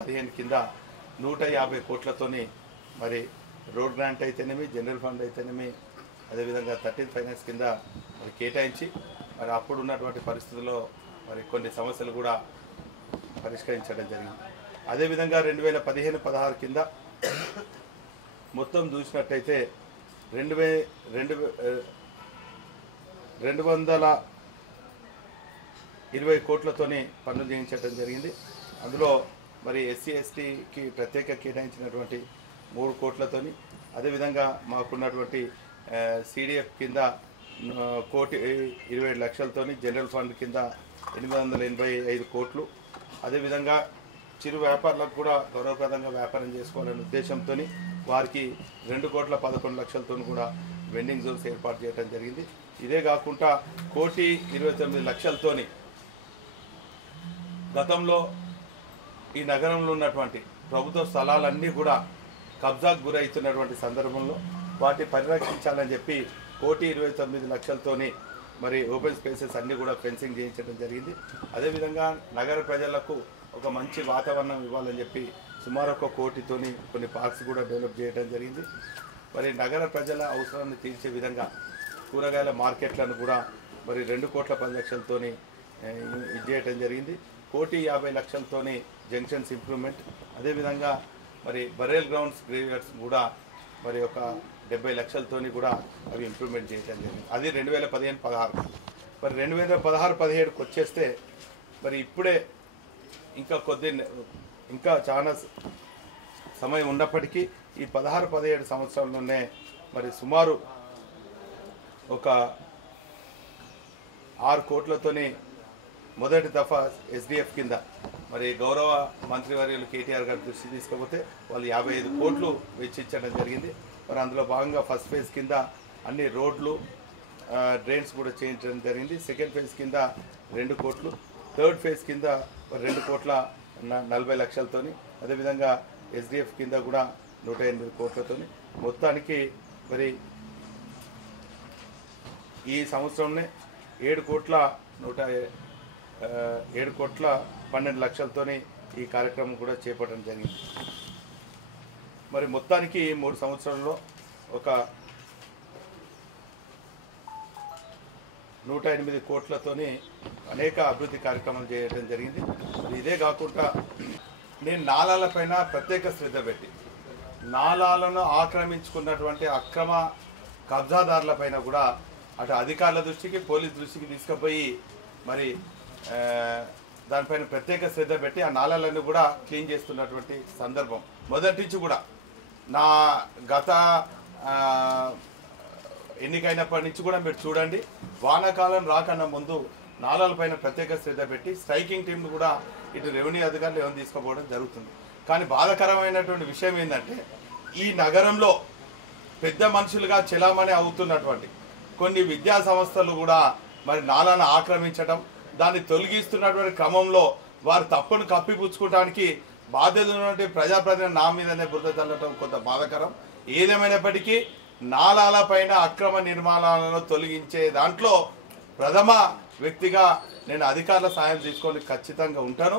15 కింద 150 కోట్లతోని మరి road grant అయితేనేమి జనరల్ ఫండ్ అయితేనేమి అదేవిధంగా 13 ఫైనాన్స్ కింద మరి కేటాయించి మరి అప్పుడు ఉన్నటువంటి పరిస్థితుల్లో మరి కొన్ని సమస్యలు కూడా పరిష్కరించడం జరిగింది. అదేవిధంగా 2015-16 కింద మొత్తం చూసినట్టయితే 220 కోట్లతోని పనులు చేయించడం జరిగింది. అందులో మరి ఎస్సీ ఎస్టీకి ప్రత్యేక కేటాయించినటువంటి 3 కోట్లతోని అదేవిధంగా మాకున్నటువంటి సిడిఎఫ్ కింద 1,20,00,000తోని జనరల్ ఫండ్ కింద 885 కోట్లు అదేవిధంగా చిరు వ్యాపారులకు కూడా గౌరవప్రదంగా వ్యాపారం చేసుకోవాలనే ఉద్దేశంతో వారికి 2,11,00,000తో కూడా వెండింగ్ జోన్స్ ఏర్పాటు చేయడం జరిగింది. ఇదే కాకుండా 1,29,00,000తోని గతంలో ఈ నగరంలో ఉన్నటువంటి ప్రభుత్వ స్థలాలన్నీ కూడా కబ్జాకు గురవుతున్నటువంటి సందర్భంలో వాటి పరిరక్షించాలని చెప్పి 1,29,00,000తోని మరి ఓపెన్ స్పేసెస్ అన్నీ కూడా ఫెన్సింగ్ చేయించడం జరిగింది. అదేవిధంగా నగర ప్రజలకు ఒక మంచి వాతావరణం ఇవ్వాలని చెప్పి సుమారు 1 కోటితోని కొన్ని పార్క్స్ కూడా డెవలప్ చేయడం జరిగింది. మరి నగర ప్రజల అవసరాన్ని తీర్చే విధంగా కూరగాయల మార్కెట్లను కూడా మరి 2,10,00,000తోని ఇది చేయడం జరిగింది. 1,50,00,000తోని జంక్షన్స్ ఇంప్రూవ్మెంట్ అదేవిధంగా మరి బరేల్ గ్రౌండ్స్ గ్రేవ్యార్డ్స్ కూడా మరి ఒక 70,00,000తోని కూడా అవి ఇంప్రూవ్మెంట్ చేయడం జరిగింది. అది 2015-16. మరి 2016-17కి వచ్చేస్తే మరి ఇప్పుడే ఇంకా చాలా సమయం ఉన్నప్పటికీ ఈ 16-17 సంవత్సరాల్లోనే మరి సుమారు ఒక 6 కోట్లతోని మొదటి దఫా ఎస్డిఎఫ్ కింద మరి గౌరవ మంత్రివర్యులు కేటీఆర్ గారి దృష్టి తీసుకపోతే వాళ్ళు 55 కోట్లు వెచ్చించడం జరిగింది. మరి అందులో భాగంగా ఫస్ట్ ఫేజ్ కింద అన్ని రోడ్లు డ్రైన్స్ కూడా చేయించడం జరిగింది. సెకండ్ ఫేజ్ కింద 2 కోట్లు, థర్డ్ ఫేజ్ కింద 2,40,00,000తోని అదేవిధంగా ఎస్డిఎఫ్ కింద కూడా 180 కోట్లతోని మొత్తానికి మరి ఈ సంవత్సరంలో 7,12,00,000తోని ఈ కార్యక్రమం కూడా చేపట్టడం జరిగింది. మరి మొత్తానికి 3 సంవత్సరాల్లో ఒక 108 కోట్లతోని అనేక అభివృద్ధి కార్యక్రమాలు చేయడం జరిగింది. ఇదే కాకుండా నేను నాలాలపైన ప్రత్యేక శ్రద్ధ పెట్టి నాలాలను ఆక్రమించుకున్నటువంటి అక్రమ కబ్జాదారులపైన కూడా అటు అధికారుల దృష్టికి పోలీస్ దృష్టికి తీసుకుపోయి మరి దానిపైన ప్రత్యేక శ్రద్ధ పెట్టి ఆ నాలాలన్నీ కూడా క్లీన్ చేస్తున్నటువంటి సందర్భం. మొదటి నుంచి కూడా నా గత ఎన్నికైనప్పటి నుంచి కూడా మీరు చూడండి, వానాకాలం రాకన్నా ముందు నాలాలపైన ప్రత్యేక శ్రద్ధ పెట్టి స్ట్రైకింగ్ టీంను కూడా ఇటు రెవెన్యూ అధికారులు ఏమైనా తీసుకుపోవడం జరుగుతుంది. కానీ బాధాకరమైనటువంటి విషయం ఏంటంటే ఈ నగరంలో పెద్ద మనుషులుగా చెలామణి అవుతున్నటువంటి కొన్ని విద్యా సంస్థలు కూడా మరి నాలాను ఆక్రమించడం, దాన్ని తొలగిస్తున్నటువంటి క్రమంలో వారు తప్పును కప్పిపుచ్చుకోవడానికి బాధ్యత ఉన్నటువంటి ప్రజాప్రతినిధి నా మీదనే బురద చల్లటం కొంత బాధాకరం. ఏదేమైనప్పటికీ నాలాలపైన అక్రమ నిర్మాణాలను తొలగించే దాంట్లో ప్రథమ వ్యక్తిగా నేను అధికారుల సాయం తీసుకొని ఖచ్చితంగా ఉంటాను.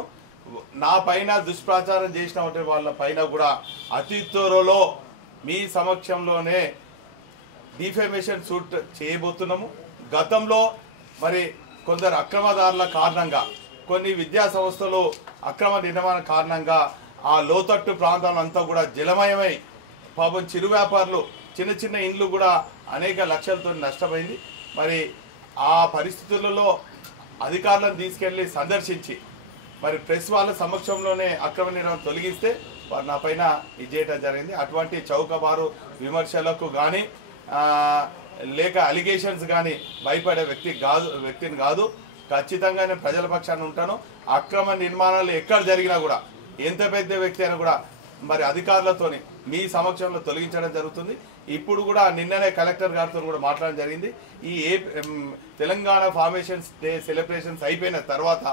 నా పైన దుష్ప్రచారం చేసిన వాళ్ళ పైన కూడా అతి త్వరలో మీ సమక్షంలోనే డిఫేమేషన్ సూట్ చేయబోతున్నాము. గతంలో మరి కొందరు అక్రమదారుల కారణంగా కొన్ని విద్యా సంస్థలు అక్రమ నిర్మాణం కారణంగా ఆ లోతట్టు ప్రాంతాలంతా కూడా జలమయమై పాపం చిరు వ్యాపారులు చిన్న చిన్న ఇండ్లు కూడా అనేక లక్షలతో నష్టపోయింది. మరి ఆ పరిస్థితులలో అధికారులను తీసుకెళ్ళి సందర్శించి మరి ప్రెస్ వాళ్ళ సమక్షంలోనే అక్రమ నిర్మాణం తొలగిస్తే వారు నా పైన ఇది చేయడం జరిగింది. అటువంటి చౌకబారు విమర్శలకు కానీ లేక అలిగేషన్స్ కానీ భయపడే వ్యక్తిని కాదు. ఖచ్చితంగా నేను ప్రజల పక్షాన ఉంటాను. అక్రమ నిర్మాణాలు ఎక్కడ జరిగినా కూడా ఎంత పెద్ద వ్యక్తి అయినా కూడా మరి అధికారులతోని మీ సమక్షంలో తొలగించడం జరుగుతుంది. ఇప్పుడు కూడా నిన్ననే కలెక్టర్ గారితో కూడా మాట్లాడడం జరిగింది. ఈ తెలంగాణ ఫార్మేషన్స్ డే సెలబ్రేషన్స్ అయిపోయిన తర్వాత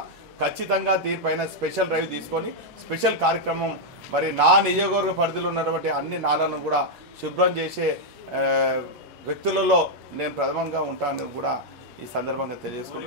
ఖచ్చితంగా దీనిపైన స్పెషల్ డ్రైవ్ తీసుకొని స్పెషల్ కార్యక్రమం మరి నా నియోజకవర్గ పరిధిలో ఉన్నటువంటి అన్ని నాలను కూడా శుభ్రం చేసే వ్యక్తులలో నేను ప్రథమంగా ఉంటానని కూడా ఈ సందర్భంగా తెలియజేసుకుంటున్నాను.